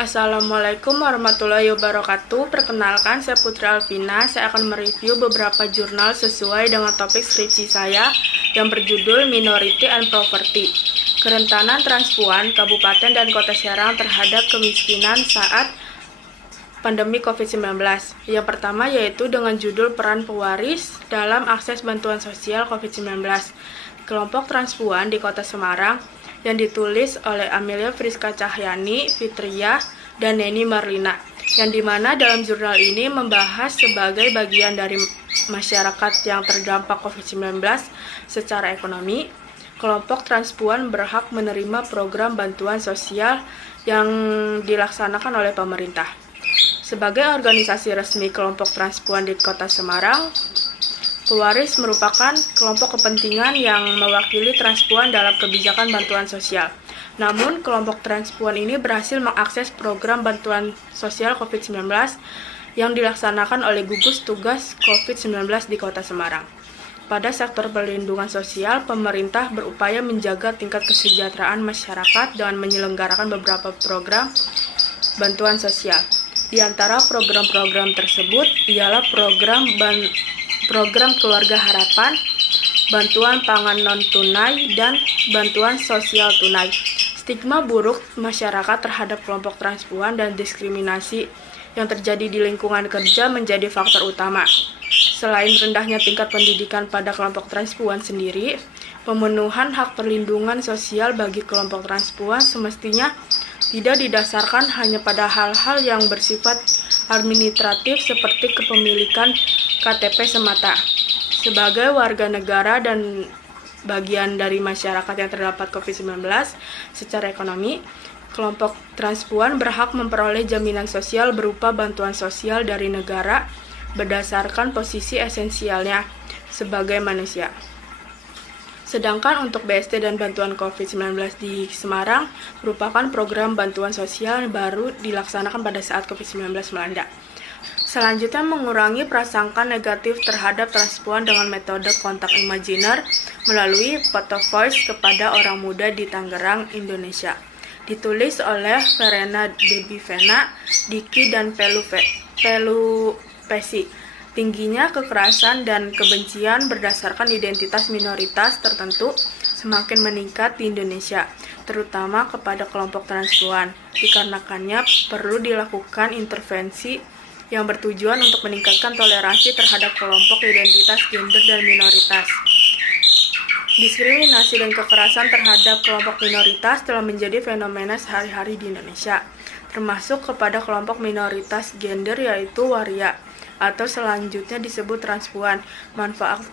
Assalamualaikum warahmatullahi wabarakatuh. Perkenalkan, saya Putri Alvina. Saya akan mereview beberapa jurnal sesuai dengan topik skripsi saya yang berjudul Minority and Poverty. Kerentanan transpuan Kabupaten dan Kota Serang terhadap kemiskinan saat pandemi COVID-19. Yang pertama yaitu dengan judul Peran Pewaris dalam akses bantuan sosial COVID-19. Kelompok transpuan di Kota Semarang yang ditulis oleh Amelia Friska Cahyani, Fitria, dan Neni Marlina, yang dimana dalam jurnal ini membahas sebagai bagian dari masyarakat yang terdampak COVID-19 secara ekonomi, kelompok transpuan berhak menerima program bantuan sosial yang dilaksanakan oleh pemerintah. Sebagai organisasi resmi kelompok transpuan di Kota Semarang, Pewaris merupakan kelompok kepentingan yang mewakili transpuan dalam kebijakan bantuan sosial. Namun, kelompok transpuan ini berhasil mengakses program bantuan sosial COVID-19 yang dilaksanakan oleh gugus tugas COVID-19 di Kota Semarang. Pada sektor perlindungan sosial, pemerintah berupaya menjaga tingkat kesejahteraan masyarakat dengan menyelenggarakan beberapa program bantuan sosial. Di antara program-program tersebut ialah program Keluarga Harapan, bantuan pangan non-tunai, dan bantuan sosial tunai. Stigma buruk masyarakat terhadap kelompok transpuan dan diskriminasi yang terjadi di lingkungan kerja menjadi faktor utama. Selain rendahnya tingkat pendidikan pada kelompok transpuan sendiri, pemenuhan hak perlindungan sosial bagi kelompok transpuan semestinya tidak didasarkan hanya pada hal-hal yang bersifat administratif seperti kepemilikan KTP semata. Sebagai warga negara dan bagian dari masyarakat yang terdapat COVID-19 secara ekonomi, kelompok transpuan berhak memperoleh jaminan sosial berupa bantuan sosial dari negara berdasarkan posisi esensialnya sebagai manusia. Sedangkan untuk BST dan bantuan COVID-19 di Semarang merupakan program bantuan sosial baru dilaksanakan pada saat COVID-19 melanda. Selanjutnya, mengurangi prasangka negatif terhadap transpuan dengan metode kontak imajiner melalui foto voice kepada orang muda di Tangerang, Indonesia. Ditulis oleh Verena Debivena, Diki, dan Pelu Pesi. Tingginya kekerasan dan kebencian berdasarkan identitas minoritas tertentu semakin meningkat di Indonesia, terutama kepada kelompok transpuan. Dikarenakannya perlu dilakukan intervensi yang bertujuan untuk meningkatkan toleransi terhadap kelompok identitas gender dan minoritas. Diskriminasi dan kekerasan terhadap kelompok minoritas telah menjadi fenomena sehari-hari di Indonesia, termasuk kepada kelompok minoritas gender yaitu waria, atau selanjutnya disebut transpuan. Manfaat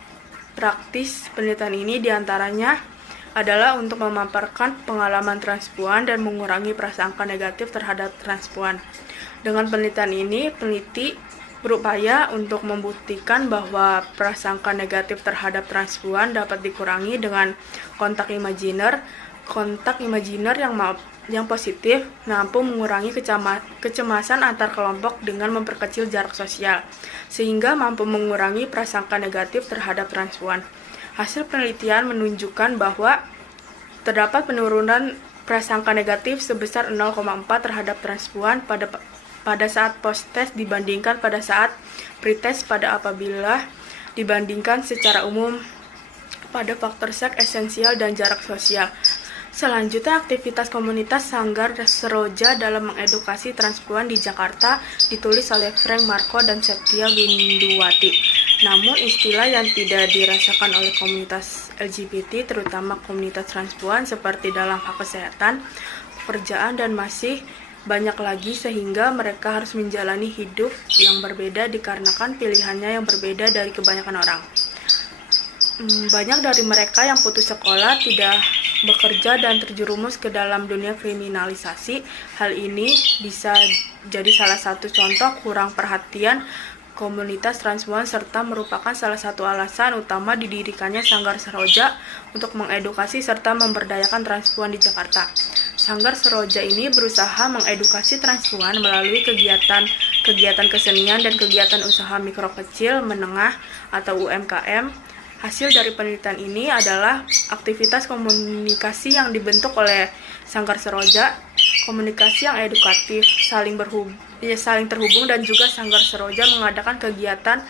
praktis penelitian ini diantaranya adalah untuk memaparkan pengalaman transpuan dan mengurangi prasangka negatif terhadap transpuan. Dengan penelitian ini, peneliti berupaya untuk membuktikan bahwa prasangka negatif terhadap transpuan dapat dikurangi dengan kontak imajiner. Kontak imajiner yang positif mampu mengurangi kecemasan antar kelompok dengan memperkecil jarak sosial, sehingga mampu mengurangi prasangka negatif terhadap transpuan. Hasil penelitian menunjukkan bahwa terdapat penurunan prasangka negatif sebesar 0,4 terhadap transpuan pada saat post-test dibandingkan pada saat pre-test apabila dibandingkan secara umum pada faktor seks esensial dan jarak sosial. Selanjutnya, aktivitas komunitas Sanggar Seroja dalam mengedukasi transpuan di Jakarta ditulis oleh Frank Marco dan Septia Winduwati. Namun, istilah yang tidak dirasakan oleh komunitas LGBT, terutama komunitas transpuan seperti dalam hak kesehatan, pekerjaan, dan masih banyak lagi sehingga mereka harus menjalani hidup yang berbeda dikarenakan pilihannya yang berbeda dari kebanyakan orang. Banyak dari mereka yang putus sekolah, tidak bekerja, dan terjerumus ke dalam dunia kriminalisasi. Hal ini bisa jadi salah satu contoh kurang perhatian komunitas transpuan serta merupakan salah satu alasan utama didirikannya Sanggar Seroja untuk mengedukasi serta memberdayakan transpuan di Jakarta. Sanggar Seroja ini berusaha mengedukasi transpuan melalui kegiatan kesenian dan kegiatan usaha mikro kecil menengah atau UMKM. Hasil dari penelitian ini adalah aktivitas komunikasi yang dibentuk oleh Sanggar Seroja komunikasi yang edukatif, saling terhubung, dan juga Sanggar Seroja mengadakan kegiatan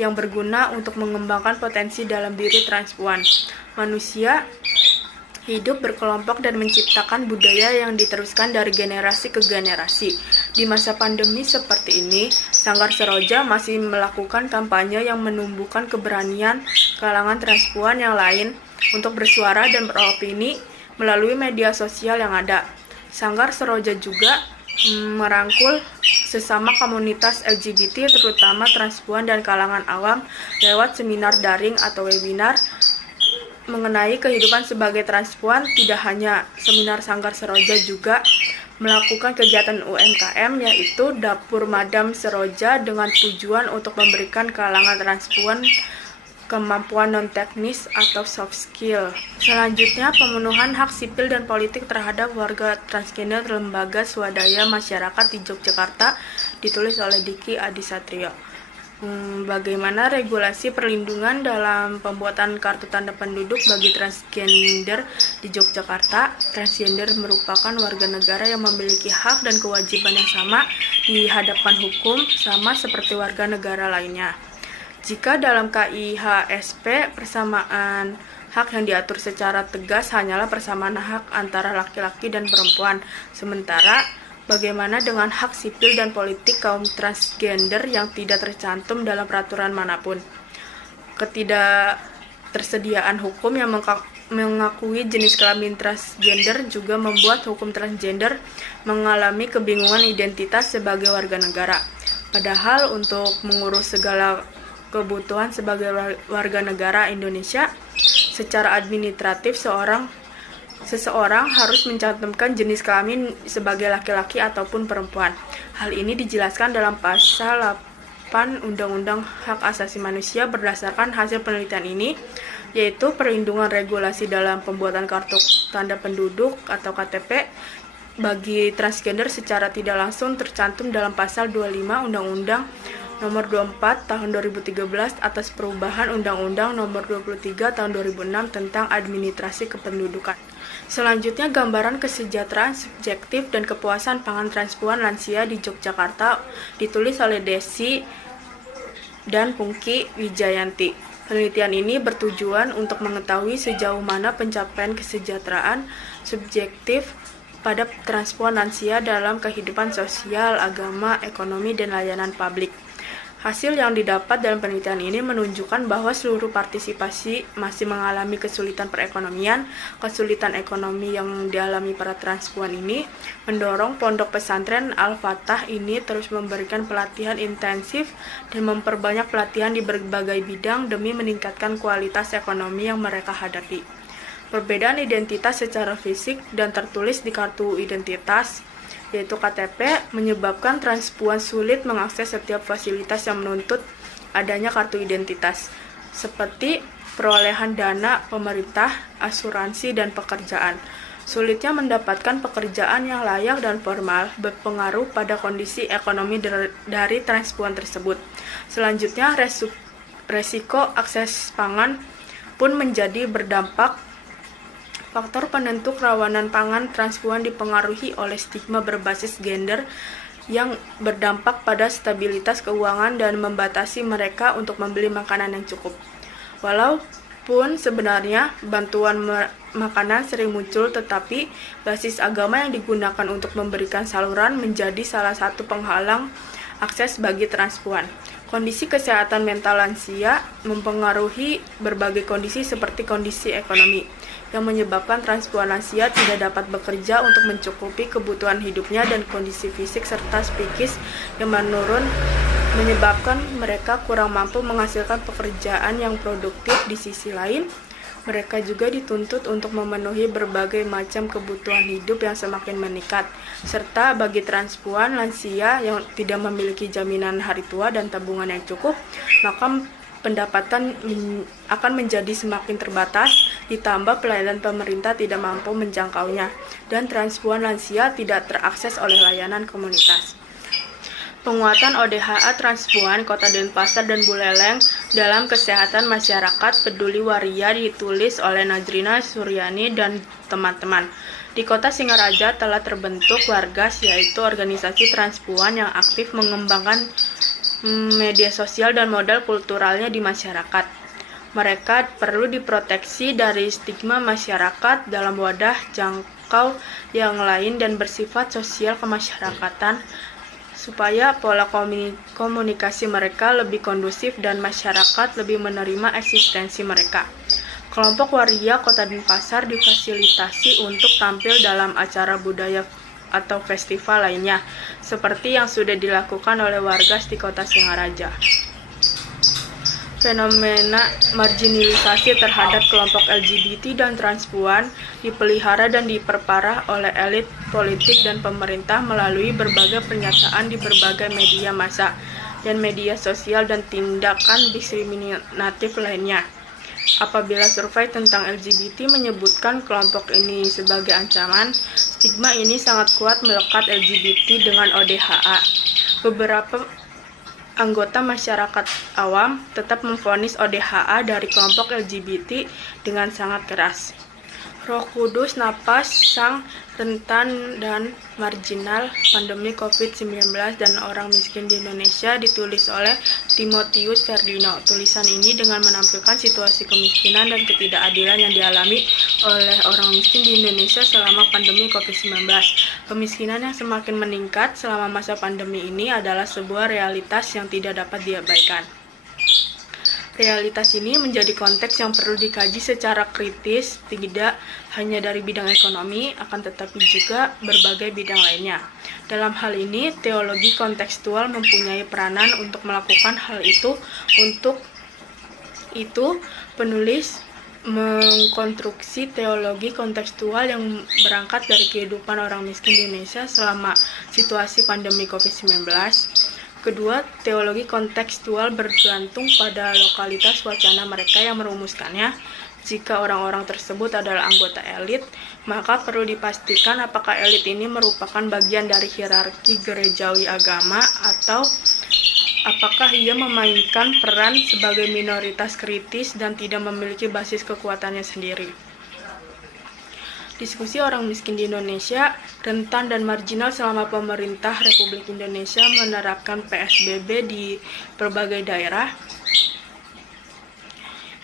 yang berguna untuk mengembangkan potensi dalam diri transpuan. Manusia hidup berkelompok dan menciptakan budaya yang diteruskan dari generasi ke generasi. Di masa pandemi seperti ini, Sanggar Seroja masih melakukan kampanye yang menumbuhkan keberanian kalangan transpuan yang lain untuk bersuara dan beropini melalui media sosial yang ada. Sanggar Seroja juga merangkul sesama komunitas LGBT, terutama transpuan dan kalangan awam, lewat seminar daring atau webinar mengenai kehidupan sebagai transpuan. Tidak hanya seminar, Sanggar Seroja juga melakukan kegiatan UMKM, yaitu Dapur Madam Seroja, dengan tujuan untuk memberikan kalangan transpuan kemampuan non-teknis atau soft skill. Selanjutnya, pemenuhan hak sipil dan politik terhadap warga transgender lembaga swadaya masyarakat di Yogyakarta, ditulis oleh Diki Adisatrio. Bagaimana regulasi perlindungan dalam pembuatan kartu tanda penduduk bagi transgender di Yogyakarta? Transgender merupakan warga negara yang memiliki hak dan kewajiban yang sama di hadapan hukum, sama seperti warga negara lainnya. Jika dalam KIHSP, persamaan hak yang diatur secara tegas hanyalah persamaan hak antara laki-laki dan perempuan. Sementara, bagaimana dengan hak sipil dan politik kaum transgender yang tidak tercantum dalam peraturan manapun? Ketidaktersediaan hukum yang mengakui jenis kelamin transgender juga membuat hukum transgender mengalami kebingungan identitas sebagai warga negara. Padahal untuk mengurus segala kebutuhan sebagai warga negara Indonesia, secara administratif seseorang harus mencantumkan jenis kelamin sebagai laki-laki ataupun perempuan. Hal ini dijelaskan dalam pasal 8 Undang-Undang Hak Asasi Manusia. Berdasarkan hasil penelitian ini, yaitu perlindungan regulasi dalam pembuatan kartu tanda penduduk atau KTP bagi transgender secara tidak langsung tercantum dalam pasal 25 Undang-Undang Nomor 24 Tahun 2013 atas perubahan Undang-Undang Nomor 23 Tahun 2006 tentang administrasi kependudukan. Selanjutnya, gambaran kesejahteraan subjektif dan kepuasan pangan transpuan lansia di Yogyakarta, ditulis oleh Desi dan Pungki Wijayanti. Penelitian ini bertujuan untuk mengetahui sejauh mana pencapaian kesejahteraan subjektif pada transpuan lansia dalam kehidupan sosial, agama, ekonomi, dan layanan publik. Hasil yang didapat dalam penelitian ini menunjukkan bahwa seluruh partisipasi masih mengalami kesulitan perekonomian. Kesulitan ekonomi yang dialami para transpuan ini mendorong Pondok Pesantren Al-Fatah ini terus memberikan pelatihan intensif dan memperbanyak pelatihan di berbagai bidang demi meningkatkan kualitas ekonomi yang mereka hadapi. Perbedaan identitas secara fisik dan tertulis di kartu identitas, yaitu KTP, menyebabkan transpuan sulit mengakses setiap fasilitas yang menuntut adanya kartu identitas, seperti perolehan dana pemerintah, asuransi, dan pekerjaan. Sulitnya mendapatkan pekerjaan yang layak dan formal berpengaruh pada kondisi ekonomi dari transpuan tersebut. Selanjutnya, resiko akses pangan pun menjadi berdampak. Faktor penentu kerawanan pangan transpuan dipengaruhi oleh stigma berbasis gender yang berdampak pada stabilitas keuangan dan membatasi mereka untuk membeli makanan yang cukup. Walaupun sebenarnya bantuan makanan sering muncul, tetapi basis agama yang digunakan untuk memberikan saluran menjadi salah satu penghalang akses bagi transpuan. Kondisi kesehatan mental lansia mempengaruhi berbagai kondisi seperti kondisi ekonomi, yang menyebabkan transpuan lansia tidak dapat bekerja untuk mencukupi kebutuhan hidupnya, dan kondisi fisik serta psikis yang menurun menyebabkan mereka kurang mampu menghasilkan pekerjaan yang produktif. Di sisi lain, mereka juga dituntut untuk memenuhi berbagai macam kebutuhan hidup yang semakin meningkat, serta bagi transpuan lansia yang tidak memiliki jaminan hari tua dan tabungan yang cukup, maka pendapatan akan menjadi semakin terbatas, ditambah pelayanan pemerintah tidak mampu menjangkaunya, dan transpuan lansia tidak terakses oleh layanan komunitas. Penguatan ODHA transpuan Kota Denpasar dan Buleleng dalam kesehatan masyarakat peduli waria, ditulis oleh Najrina Suryani dan teman-teman. Di kota Singaraja telah terbentuk Wargas, yaitu organisasi transpuan yang aktif mengembangkan media sosial dan modal kulturalnya di masyarakat. Mereka perlu diproteksi dari stigma masyarakat dalam wadah jangkau yang lain dan bersifat sosial kemasyarakatan, supaya pola komunikasi mereka lebih kondusif dan masyarakat lebih menerima eksistensi mereka. Kelompok waria Kota Denpasar difasilitasi untuk tampil dalam acara budaya atau festival lainnya, seperti yang sudah dilakukan oleh Wargas di Kota Singaraja. Fenomena marginalisasi terhadap kelompok LGBT dan transpuan dipelihara dan diperparah oleh elit politik dan pemerintah melalui berbagai pernyataan di berbagai media massa dan media sosial dan tindakan diskriminatif lainnya. Apabila survei tentang LGBT menyebutkan kelompok ini sebagai ancaman, stigma ini sangat kuat melekat LGBT dengan ODHA. Beberapa anggota masyarakat awam tetap memvonis ODHA dari kelompok LGBT dengan sangat keras. Roh Kudus, napas sang rentan dan marginal pandemi COVID-19 dan orang miskin di Indonesia, ditulis oleh Timotius Ferdino. Tulisan ini dengan menampilkan situasi kemiskinan dan ketidakadilan yang dialami oleh orang miskin di Indonesia selama pandemi COVID-19. Kemiskinan yang semakin meningkat selama masa pandemi ini adalah sebuah realitas yang tidak dapat diabaikan. Realitas ini menjadi konteks yang perlu dikaji secara kritis, tidak hanya dari bidang ekonomi, akan tetapi juga berbagai bidang lainnya. Dalam hal ini, teologi kontekstual mempunyai peranan untuk melakukan hal itu. Untuk itu, penulis mengkonstruksi teologi kontekstual yang berangkat dari kehidupan orang miskin di Indonesia selama situasi pandemi COVID-19. Kedua, teologi kontekstual bergantung pada lokalitas wacana mereka yang merumuskannya. Jika orang-orang tersebut adalah anggota elit, maka perlu dipastikan apakah elit ini merupakan bagian dari hierarki gerejawi agama atau apakah ia memainkan peran sebagai minoritas kritis dan tidak memiliki basis kekuatannya sendiri. Diskusi orang miskin di Indonesia, rentan dan marginal selama pemerintah Republik Indonesia menerapkan PSBB di berbagai daerah.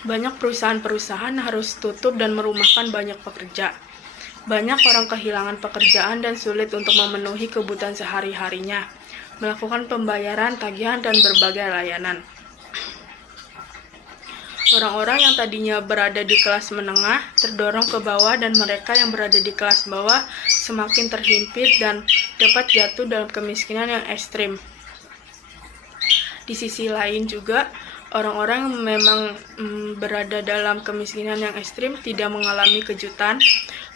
Banyak perusahaan-perusahaan harus tutup dan merumahkan banyak pekerja. Banyak orang kehilangan pekerjaan dan sulit untuk memenuhi kebutuhan sehari-harinya, melakukan pembayaran, tagihan, dan berbagai layanan. Orang-orang yang tadinya berada di kelas menengah terdorong ke bawah dan mereka yang berada di kelas bawah semakin terhimpit dan dapat jatuh dalam kemiskinan yang ekstrim. Di sisi lain juga, orang-orang yang memang berada dalam kemiskinan yang ekstrim tidak mengalami kejutan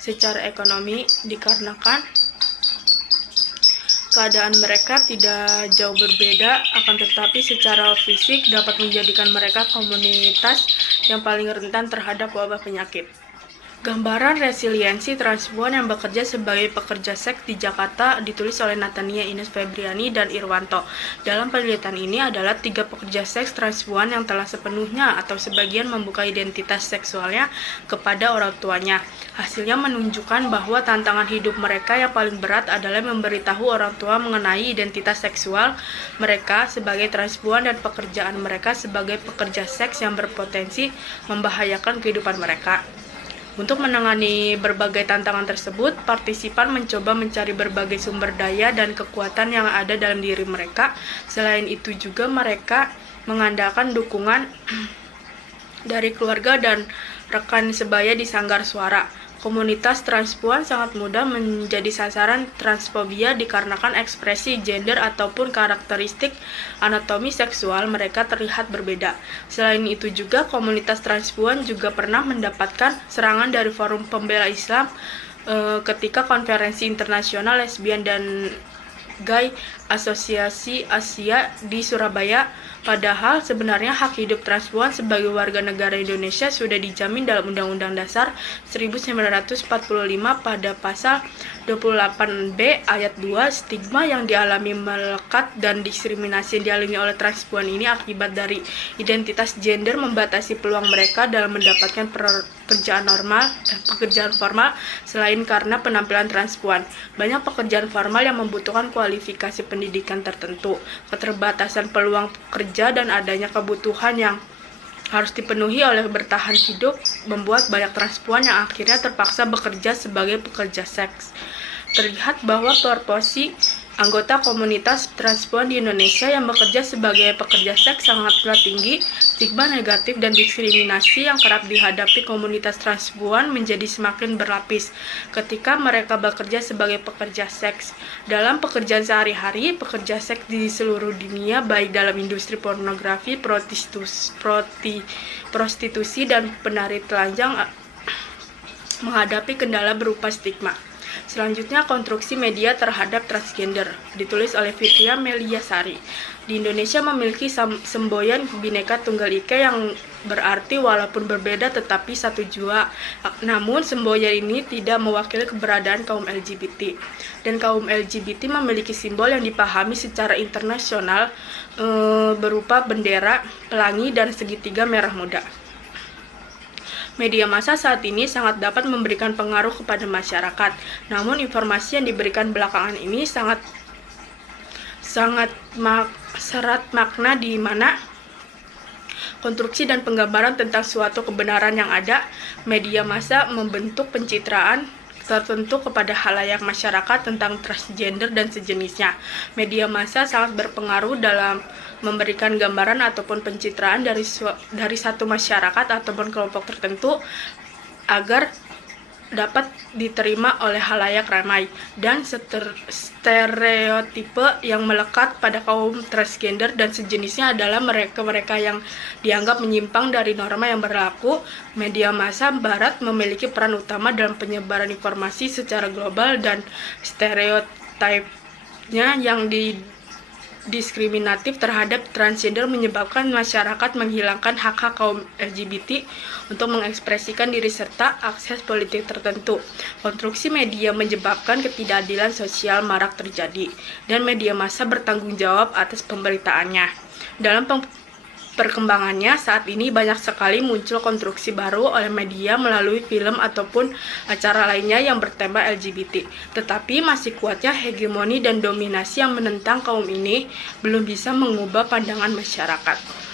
secara ekonomi dikarenakan keadaan mereka tidak jauh berbeda, akan tetapi secara fisik dapat menjadikan mereka komunitas yang paling rentan terhadap wabah penyakit. Gambaran resiliensi transpuan yang bekerja sebagai pekerja seks di Jakarta ditulis oleh Natania Ines Febriani dan Irwanto. Dalam penelitian ini adalah 3 pekerja seks transpuan yang telah sepenuhnya atau sebagian membuka identitas seksualnya kepada orang tuanya. Hasilnya menunjukkan bahwa tantangan hidup mereka yang paling berat adalah memberitahu orang tua mengenai identitas seksual mereka sebagai transpuan dan pekerjaan mereka sebagai pekerja seks yang berpotensi membahayakan kehidupan mereka. Untuk menangani berbagai tantangan tersebut, partisipan mencoba mencari berbagai sumber daya dan kekuatan yang ada dalam diri mereka. Selain itu juga mereka mengandalkan dukungan dari keluarga dan rekan sebaya di Sanggar Suara. Komunitas transpuan sangat mudah menjadi sasaran transfobia dikarenakan ekspresi gender ataupun karakteristik anatomi seksual mereka terlihat berbeda. Selain itu juga, komunitas transpuan juga pernah mendapatkan serangan dari Forum Pembela Islam ketika Konferensi Internasional Lesbian dan Gay Asosiasi Asia di Surabaya Padahal sebenarnya hak hidup transpuan sebagai warga negara Indonesia sudah dijamin dalam Undang-Undang Dasar 1945 pada pasal 28B ayat 2. Stigma yang dialami melekat dan diskriminasi yang dialami oleh transpuan ini akibat dari identitas gender membatasi peluang mereka dalam mendapatkan pekerjaan formal selain karena penampilan transpuan. Banyak pekerjaan formal yang membutuhkan kualifikasi pendidikan tertentu, keterbatasan peluang kerja dan adanya kebutuhan yang harus dipenuhi oleh bertahan hidup membuat banyak transpuan yang akhirnya terpaksa bekerja sebagai pekerja seks. Terlihat bahwa proporsi anggota komunitas transpuan di Indonesia yang bekerja sebagai pekerja seks sangatlah tinggi. Stigma negatif dan diskriminasi yang kerap dihadapi komunitas transpuan menjadi semakin berlapis ketika mereka bekerja sebagai pekerja seks. Dalam pekerjaan sehari-hari, pekerja seks di seluruh dunia, baik dalam industri pornografi, prostitusi, dan penari telanjang, menghadapi kendala berupa stigma. Selanjutnya, konstruksi media terhadap transgender, ditulis oleh Fitria Meliasari. Di Indonesia memiliki semboyan Bhinneka Tunggal Ika yang berarti walaupun berbeda tetapi satu jua. Namun semboyan ini tidak mewakili keberadaan kaum LGBT. Dan kaum LGBT memiliki simbol yang dipahami secara internasional berupa bendera, pelangi, dan segitiga merah muda. Media massa saat ini sangat dapat memberikan pengaruh kepada masyarakat. Namun informasi yang diberikan belakangan ini sangat syarat makna di mana konstruksi dan penggambaran tentang suatu kebenaran yang ada. Media massa membentuk pencitraan tertentu kepada halayak masyarakat tentang transgender dan sejenisnya. Media massa sangat berpengaruh dalam memberikan gambaran ataupun pencitraan dari satu masyarakat ataupun kelompok tertentu agar dapat diterima oleh halayak ramai, dan stereotipe yang melekat pada kaum transgender dan sejenisnya adalah mereka yang dianggap menyimpang dari norma yang berlaku. Media massa barat memiliki peran utama dalam penyebaran informasi secara global, dan stereotipnya yang diskriminatif terhadap transgender menyebabkan masyarakat menghilangkan hak-hak kaum LGBT untuk mengekspresikan diri serta akses politik tertentu. Konstruksi media menyebabkan ketidakadilan sosial marak terjadi, dan media massa bertanggung jawab atas pemberitaannya. Dalam perkembangannya, saat ini banyak sekali muncul konstruksi baru oleh media melalui film ataupun acara lainnya yang bertema LGBT. Tetapi masih kuatnya hegemoni dan dominasi yang menentang kaum ini belum bisa mengubah pandangan masyarakat.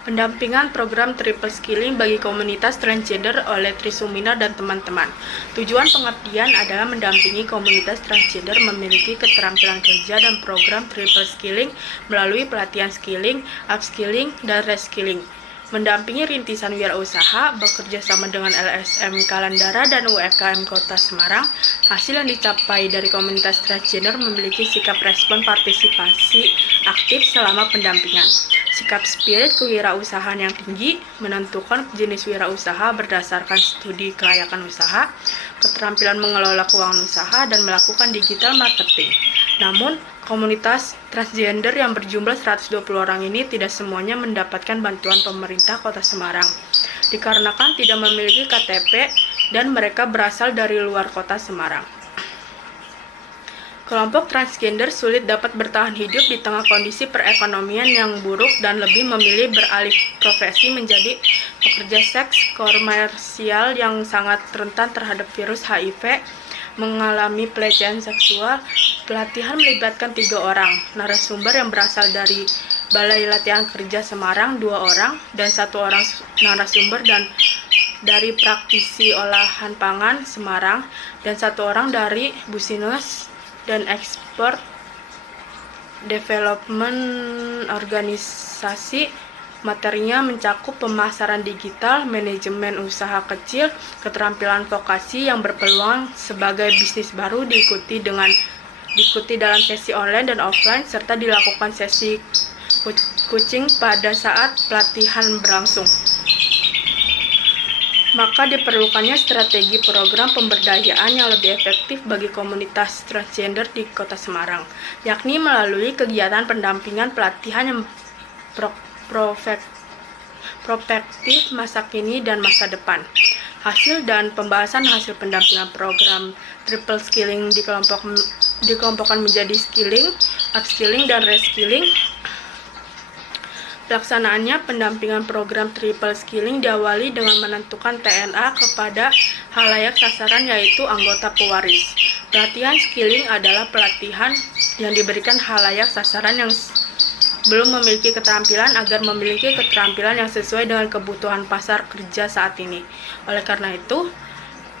Pendampingan program triple skilling bagi komunitas transgender oleh Trisumina dan teman-teman. Tujuan pengabdian adalah mendampingi komunitas transgender memiliki keterampilan kerja dan program triple skilling melalui pelatihan skilling, upskilling, dan reskilling. Mendampingi rintisan wirausaha, bekerja sama dengan LSM Kalandara dan UMKM Kota Semarang. Hasil yang dicapai dari komunitas transgender memiliki sikap respon partisipasi aktif selama pendampingan. Sikap spirit kewirausahaan yang tinggi, menentukan jenis wirausaha berdasarkan studi kelayakan usaha, keterampilan mengelola keuangan usaha, dan melakukan digital marketing. Namun, komunitas transgender yang berjumlah 120 orang ini tidak semuanya mendapatkan bantuan pemerintah Kota Semarang, dikarenakan tidak memiliki KTP dan mereka berasal dari luar Kota Semarang. Kelompok transgender sulit dapat bertahan hidup di tengah kondisi perekonomian yang buruk dan lebih memilih beralih profesi menjadi pekerja seks komersial yang sangat rentan terhadap virus HIV, mengalami pelecehan seksual. Pelatihan melibatkan 3 orang, narasumber yang berasal dari Balai Latihan Kerja Semarang 2 orang, dan 1 orang narasumber dan dari praktisi olahan pangan Semarang, dan 1 orang dari Business dan Export Development Organisasi. Materinya mencakup pemasaran digital, manajemen usaha kecil, keterampilan vokasi yang berpeluang sebagai bisnis baru, diikuti dalam sesi online dan offline, serta dilakukan sesi coaching pada saat pelatihan berlangsung. Maka diperlukannya strategi program pemberdayaan yang lebih efektif bagi komunitas transgender di Kota Semarang, yakni melalui kegiatan pendampingan pelatihan yang prospektif masa kini dan masa depan. Hasil dan pembahasan hasil pendampingan program triple skilling dikelompokkan menjadi skilling, upskilling, dan reskilling. Pelaksanaannya, pendampingan program triple skilling diawali dengan menentukan TNA kepada halayak sasaran, yaitu anggota pewaris. Pelatihan skilling adalah pelatihan yang diberikan halayak sasaran yang belum memiliki keterampilan agar memiliki keterampilan yang sesuai dengan kebutuhan pasar kerja saat ini. Oleh karena itu,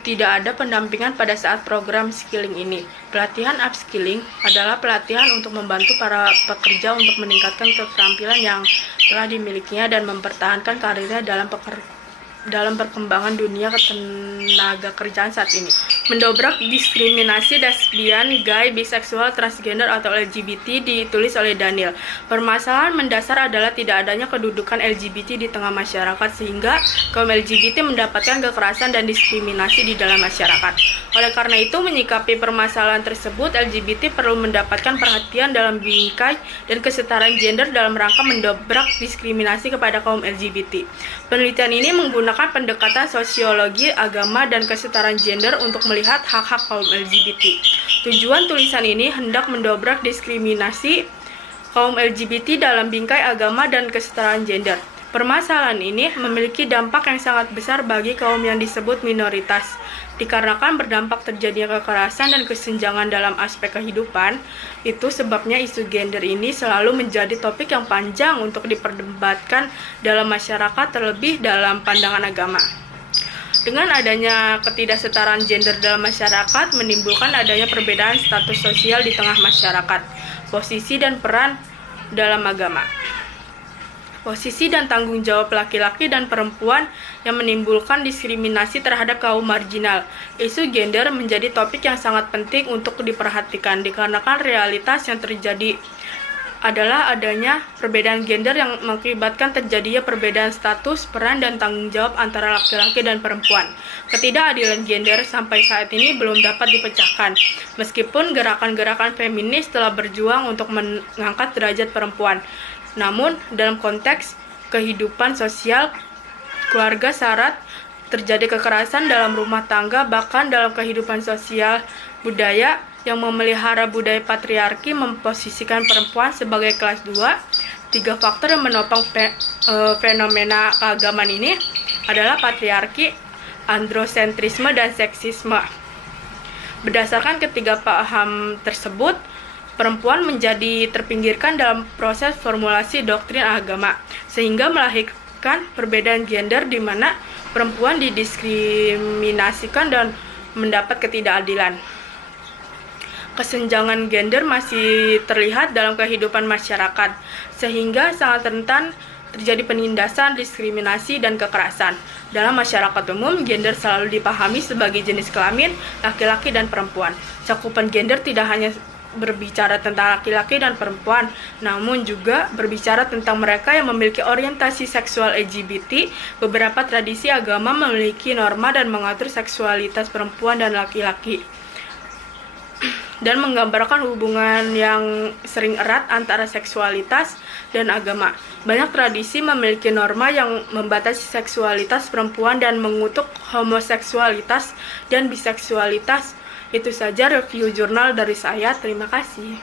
tidak ada pendampingan pada saat program skilling ini. Pelatihan upskilling adalah pelatihan untuk membantu para pekerja untuk meningkatkan keterampilan yang telah dimilikinya dan mempertahankan karirnya dalam perkembangan dunia ketenaga kerjaan saat ini. Mendobrak diskriminasi lesbian, gay, biseksual, transgender atau LGBT ditulis oleh Daniel. Permasalahan mendasar adalah tidak adanya kedudukan LGBT di tengah masyarakat sehingga kaum LGBT mendapatkan kekerasan dan diskriminasi di dalam masyarakat. Oleh karena itu, menyikapi permasalahan tersebut, LGBT perlu mendapatkan perhatian dalam bingkai dan kesetaraan gender dalam rangka mendobrak diskriminasi kepada kaum LGBT. Penelitian ini menggunakan pendekatan sosiologi, agama, dan kesetaraan gender untuk melihat hak-hak kaum LGBT. Tujuan tulisan ini hendak mendobrak diskriminasi kaum LGBT dalam bingkai agama dan kesetaraan gender. Permasalahan ini memiliki dampak yang sangat besar bagi kaum yang disebut minoritas. Dikarenakan berdampak terjadinya kekerasan dan kesenjangan dalam aspek kehidupan, itu sebabnya isu gender ini selalu menjadi topik yang panjang untuk diperdebatkan dalam masyarakat, terlebih dalam pandangan agama. Dengan adanya ketidaksetaraan gender dalam masyarakat, menimbulkan adanya perbedaan status sosial di tengah masyarakat, posisi dan peran dalam agama. Posisi dan tanggung jawab laki-laki dan perempuan yang menimbulkan diskriminasi terhadap kaum marginal. Isu gender menjadi topik yang sangat penting untuk diperhatikan dikarenakan realitas yang terjadi adalah adanya perbedaan gender yang mengakibatkan terjadinya perbedaan status, peran, dan tanggung jawab antara laki-laki dan perempuan. Ketidakadilan gender sampai saat ini belum dapat dipecahkan, meskipun gerakan-gerakan feminis telah berjuang untuk mengangkat derajat perempuan. Namun, dalam konteks kehidupan sosial, keluarga syarat terjadi kekerasan dalam rumah tangga, bahkan dalam kehidupan sosial budaya yang memelihara budaya patriarki memposisikan perempuan sebagai kelas 2. 3 faktor yang menopang fenomena keagamaan ini adalah patriarki, androsentrisme, dan seksisme. Berdasarkan ketiga paham tersebut, perempuan menjadi terpinggirkan dalam proses formulasi doktrin agama, sehingga melahirkan perbedaan gender di mana perempuan didiskriminasikan dan mendapat ketidakadilan. Kesenjangan gender masih terlihat dalam kehidupan masyarakat, sehingga sangat rentan terjadi penindasan, diskriminasi, dan kekerasan. Dalam masyarakat umum, gender selalu dipahami sebagai jenis kelamin, laki-laki dan perempuan. Cakupan gender tidak hanya berbicara tentang laki-laki dan perempuan, namun juga berbicara tentang mereka yang memiliki orientasi seksual LGBT. Beberapa tradisi agama memiliki norma dan mengatur seksualitas perempuan dan laki-laki, dan menggambarkan hubungan yang sering erat antara seksualitas dan agama. Banyak tradisi memiliki norma yang membatasi seksualitas perempuan dan mengutuk homoseksualitas dan biseksualitas. Itu saja review jurnal dari saya. Terima kasih.